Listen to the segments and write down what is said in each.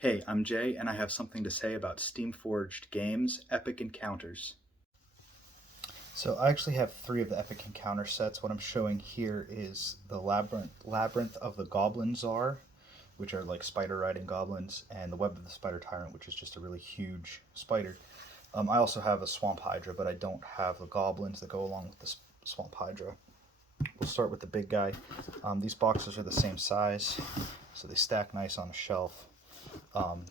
Hey, I'm Jay, and I have something to say about Steamforged Games Epic Encounters. So I actually have three of the Epic Encounter sets. What I'm showing here is the Labrynth of the Goblin Tsar, which are like spider riding goblins, and the Web of the Spider Tyrant, which is just a really huge spider. I also have a Swamp Hydra, but I don't have the goblins that go along with the Swamp Hydra. We'll start with the big guy. These boxes are the same size, so they stack nice on a shelf.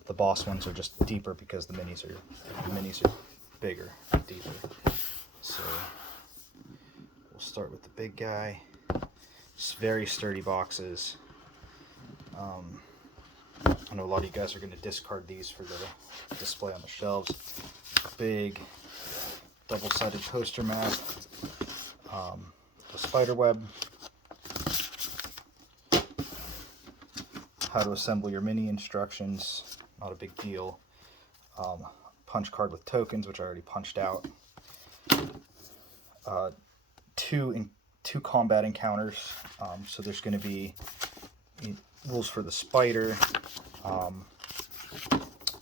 The boss ones are just deeper because the minis are bigger, deeper. So we'll start with the big guy. Just very sturdy boxes. I know a lot of you guys are going to discard these for the display on the shelves. Big double-sided poster map. The spider web. How to assemble your mini instructions, not a big deal. Punch card with tokens, which I already punched out. Two combat encounters. So there's going to be rules for the spider,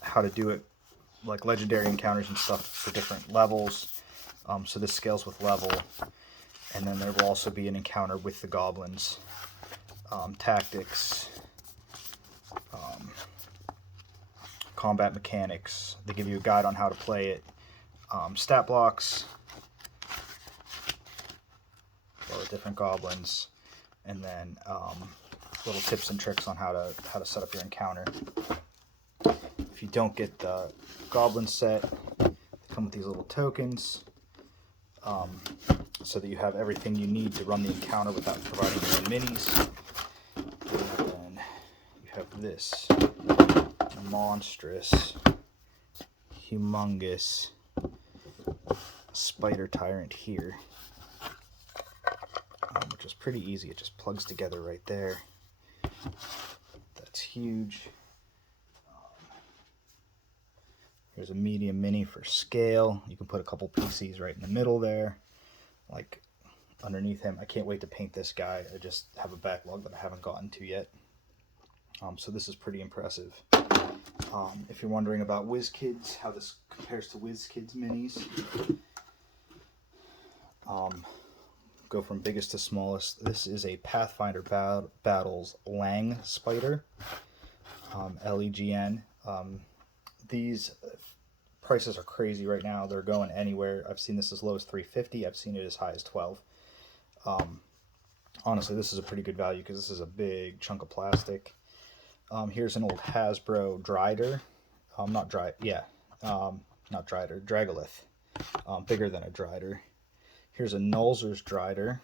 how to do it, like legendary encounters and stuff for different levels. So this scales with level. And then there will also be an encounter with the goblins. Tactics. Combat mechanics. They give you a guide on how to play it. Stat blocks. All the different goblins, and then little tips and tricks on how to set up your encounter. If you don't get the goblin set, they come with these little tokens, so that you have everything you need to run the encounter without providing your own minis. And then you have this monstrous, humongous Spider Tyrant here, which is pretty easy. It just plugs together right there. That's huge. Here's a medium mini for scale. You can put a couple PCs right in the middle there, like underneath him. I can't wait to paint this guy. I just have a backlog that I haven't gotten to yet. So this is pretty impressive. If you're wondering about WizKids, how this compares to WizKids minis, go from biggest to smallest. This is a Pathfinder Battles Lang Spider, LEGN. These prices are crazy right now. They're going anywhere. I've seen this as low as $3.50. I've seen it as high as $12. Honestly, this is a pretty good value because this is a big chunk of plastic. Here's an old Hasbro Drider. Not Drider, Dragolith. Bigger than a Drider. Here's a Nulzer's Drider.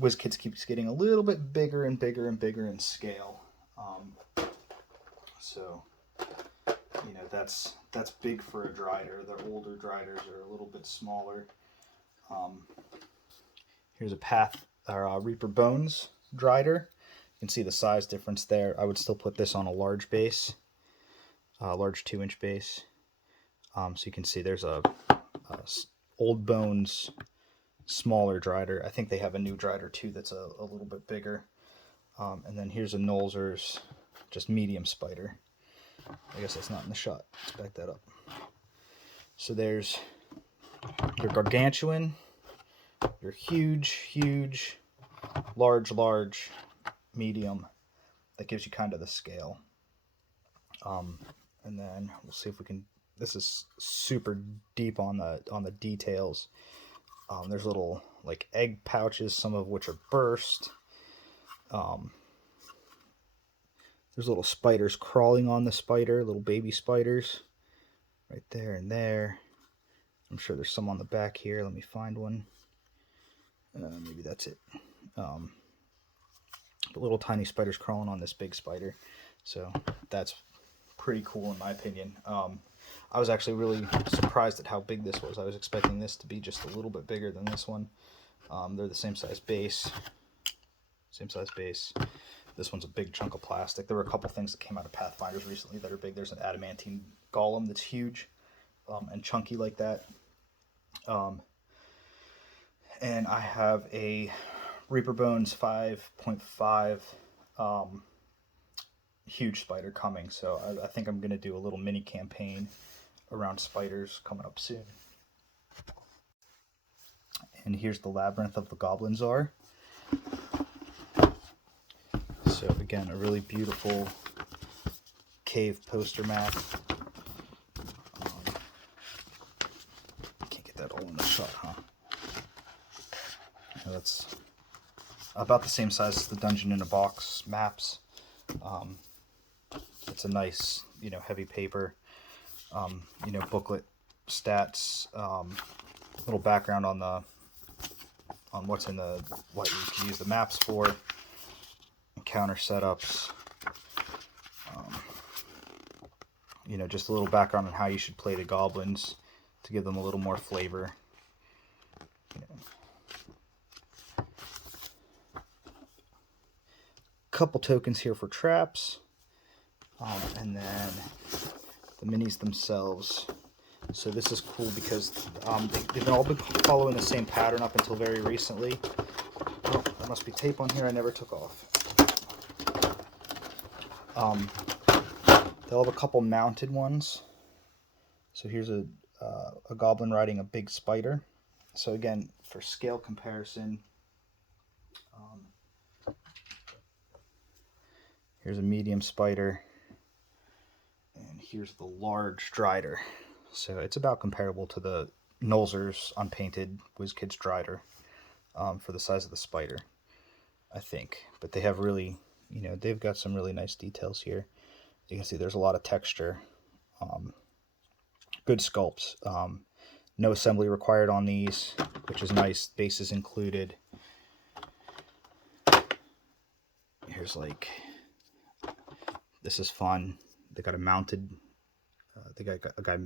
WizKids keeps getting a little bit bigger and bigger and bigger in scale. So, you know, that's big for a Drider. The older Driders are a little bit smaller. Here's a Reaper Bones Drider. You can see the size difference there. I would still put this on a large base, large 2-inch base. So you can see there's a Old Bones smaller Drider. I think they have a new Drider too that's a little bit bigger. And then here's a Nulzer's just medium spider. I guess that's not in the shot. Let's back that up. So there's your gargantuan, your huge, large, medium. That gives you kind of the scale. And then we'll see if we can. This is super deep on the details. There's little like egg pouches, some of which are burst. There's little spiders crawling on the spider, little baby spiders, right there and there. I'm sure there's some on the back here. Let me find one. Maybe that's it. But little tiny spiders crawling on this big spider. So that's pretty cool in my opinion. I was actually really surprised at how big this was. I was expecting this to be just a little bit bigger than this one. They're the same size base. This one's a big chunk of plastic. There were a couple things that came out of Pathfinders recently that are big. There's an adamantine golem that's huge and chunky like that. And I have a Reaper Bones 5.5 huge spider coming, so I think I'm going to do a little mini campaign around spiders coming up soon. And here's the Labrymth of the Goblin Tsar. So again, a really beautiful cave poster map. Can't get that all in the shot, huh? Yeah, that's about the same size as the Dungeon in a Box maps. It's a nice, heavy paper, booklet, stats, little background on what's in what you can use the maps for, encounter setups, just a little background on how you should play the goblins to give them a little more flavor. Couple tokens here for traps, and then the minis themselves. So this is cool because they've all been following the same pattern up until very recently. Oh, there must be tape on here I never took off. They'll have a couple mounted ones. So here's a goblin riding a big spider. So again, for scale comparison, here's a medium spider, and here's the large Drider. So it's about comparable to the Nolzur's unpainted WizKids Drider for the size of the spider, I think. But they have really, they've got some really nice details here. You can see there's a lot of texture, good sculpts. No assembly required on these, which is nice. Bases included. Here's this is fun. They got a mounted, they got a guy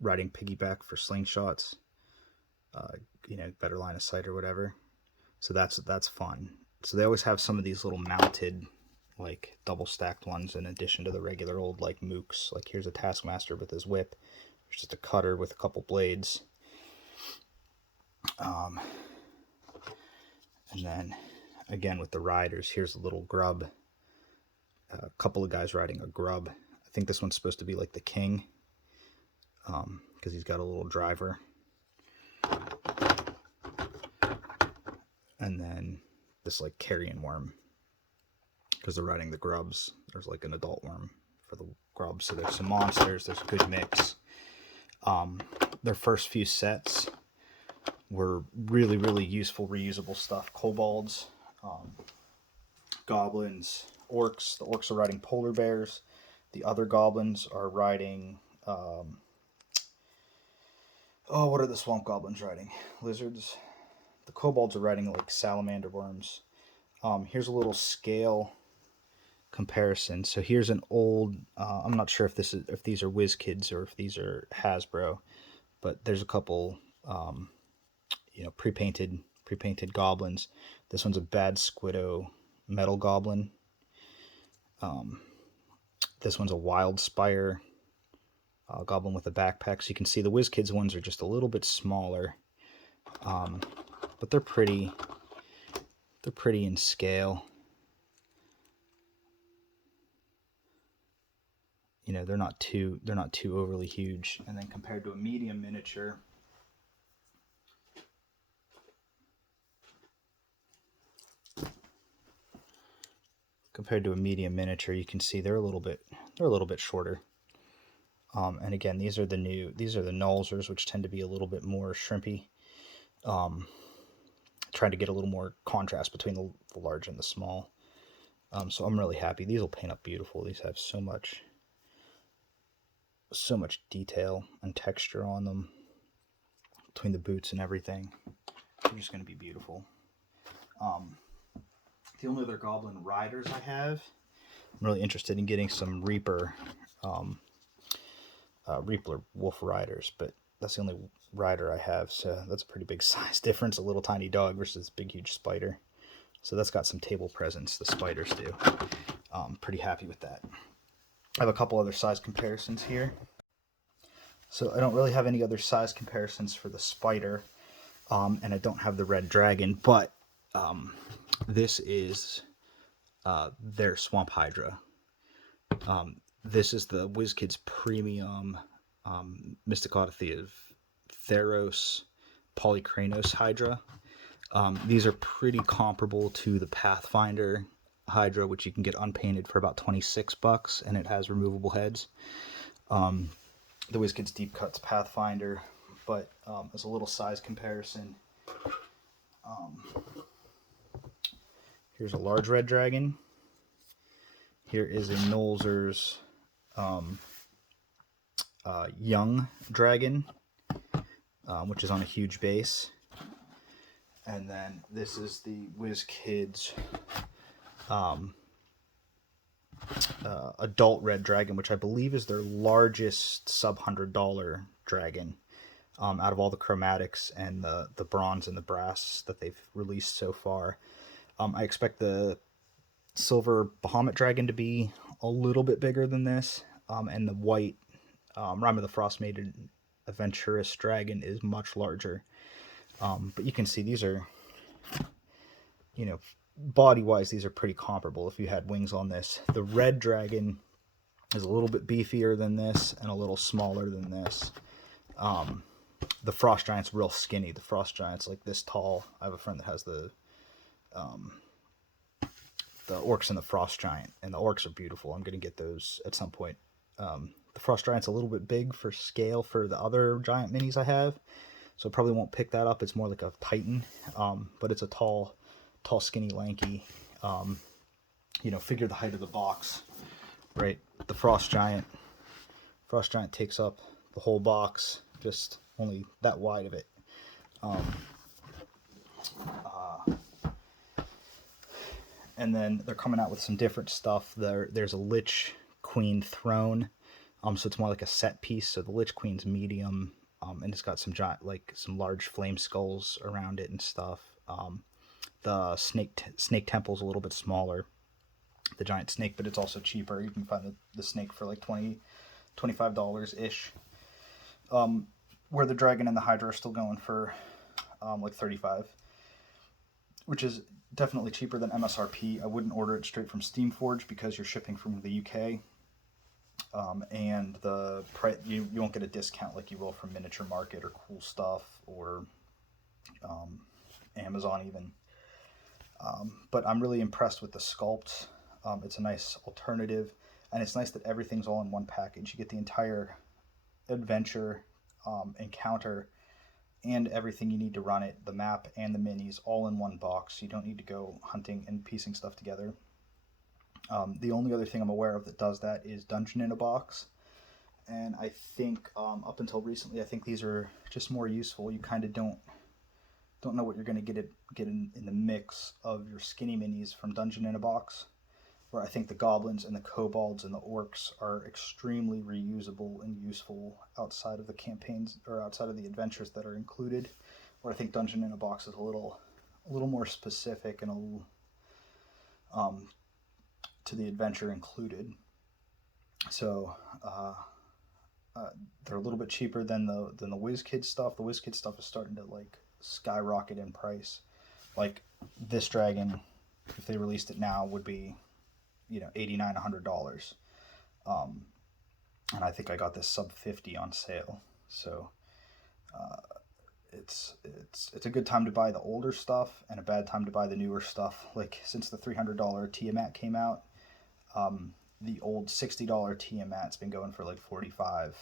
riding piggyback for slingshots, better line of sight or whatever. So that's fun. So they always have some of these little mounted, double stacked ones in addition to the regular old mooks. Here's a Taskmaster with his whip. There's just a cutter with a couple blades. And then again with the riders, here's a little grub. A couple of guys riding a grub. I think this one's supposed to be the king, because he's got a little driver. And then this carrion worm, because they're riding the grubs. There's an adult worm for the grubs. So there's some monsters. There's a good mix. Their first few sets were really, really useful, reusable stuff. Kobolds, goblins, orcs. The orcs are riding polar bears. The other goblins are riding, what are the swamp goblins riding? Lizards. The kobolds are riding salamander worms. Here's a little scale comparison. So here's an old, I'm not sure if these are WizKids or if these are Hasbro, but there's a couple, pre-painted goblins. This one's a Bad Squiddo metal goblin. This one's a Wild Spire goblin with a backpack. So you can see the WizKids ones are just a little bit smaller, but they're pretty. They're pretty in scale. They're not too overly huge. And then compared to a medium miniature, you can see they're a little bit shorter. And again, these are the Nolzurs, which tend to be a little bit more shrimpy. Trying to get a little more contrast between the large and the small. So I'm really happy. These will paint up beautiful. These have so much detail and texture on them between the boots and everything. They're just going to be beautiful. The only other goblin riders I have, I'm really interested in getting some Reaper wolf riders, but that's the only rider I have, so that's a pretty big size difference. A little tiny dog versus a big huge spider. So that's got some table presence, the spiders do. Pretty happy with that. I have a couple other size comparisons here. So I don't really have any other size comparisons for the spider, and I don't have the red dragon, but this is their swamp hydra. This is the WizKids Premium Mysticota Theros Polycranos Hydra. These are pretty comparable to the Pathfinder Hydra, which you can get unpainted for about $26, and it has removable heads. The WizKids Deep Cuts Pathfinder, but as a little size comparison, here's a large red dragon. Here is a Nolzur's young dragon, which is on a huge base. And then this is the WizKids adult red dragon, which I believe is their largest sub-$100 dragon out of all the chromatics and the bronze and the brass that they've released so far. I expect the silver Bahamut dragon to be a little bit bigger than this, and the white Rime of the Frostmaiden Adventurous dragon is much larger. But you can see these are, you know, body-wise, these are pretty comparable if you had wings on this. The red dragon is a little bit beefier than this and a little smaller than this. The Frost Giant's real skinny. The Frost Giant's like this tall. I have a friend that has the Orcs and the Frost Giant, and the Orcs are beautiful. I'm going to get those at some point. The Frost Giant's a little bit big for scale for the other giant minis I have, so I probably won't pick that up. It's more like a Titan, but it's a tall, skinny, lanky, you know, figure the height of the box, right? The Frost Giant takes up the whole box, just only that wide of it. And then they're coming out with some different stuff. There's a Lich Queen throne, so it's more like a set piece. So the Lich Queen's medium, and it's got some giant, like some large flame skulls around it and stuff. The snake temple's a little bit smaller, the giant snake, but it's also cheaper. You can find the snake for like $25 ish. Where the dragon and the Hydra are still going for like $35, which is definitely cheaper than MSRP. I wouldn't order it straight from Steamforged because you're shipping from the UK, and the price, you won't get a discount like you will from Miniature Market or Cool Stuff or Amazon even. But I'm really impressed with the sculpt. It's a nice alternative, and it's nice that everything's all in one package. You get the entire adventure, encounter, and everything you need to run it, the map and the minis, all in one box. You don't need to go hunting and piecing stuff together. The only other thing I'm aware of that does that is Dungeon in a Box, and I think up until recently, I think these are just more useful. You kind of don't know what you're going to get in the mix of your skinny minis from Dungeon in a Box, where I think the goblins and the kobolds and the orcs are extremely reusable and useful outside of the campaigns or outside of the adventures that are included, where I think Dungeon in a Box is a little more specific and a little to the adventure included. So they're a little bit cheaper than the WizKids stuff. The WizKids stuff is starting to like skyrocket in price. Like this dragon, if they released it now, would be, you know, $89, $100. And I think I got this sub 50 on sale. So it's a good time to buy the older stuff and a bad time to buy the newer stuff. Like since the $300 Tiamat came out, the old $60 Tiamat's been going for like $45,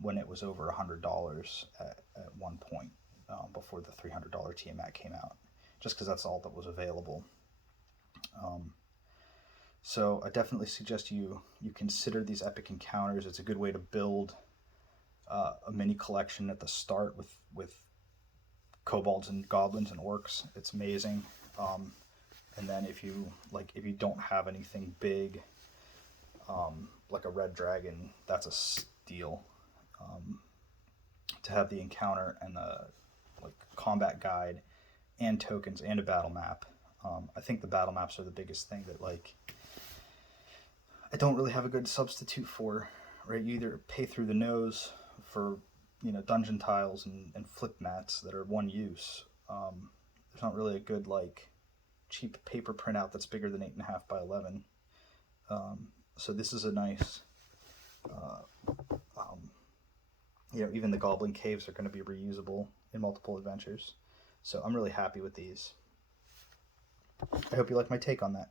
when it was over $100 at one point, before the $300 Tiamat came out, just because that's all that was available. So I definitely suggest you consider these epic encounters. It's a good way to build a mini collection at the start with kobolds and goblins and orcs. It's amazing. And then if you don't have anything big, like a red dragon, that's a steal. To have the encounter and the like combat guide and tokens and a battle map. I think the battle maps are the biggest thing that like I don't really have a good substitute for, right? You either pay through the nose for, you know, dungeon tiles and flip mats that are one use. There's not really a good like cheap paper printout that's bigger than 8.5 by 11. So this is a nice, even the Goblin Caves are going to be reusable in multiple adventures. So I'm really happy with these. I hope you like my take on that.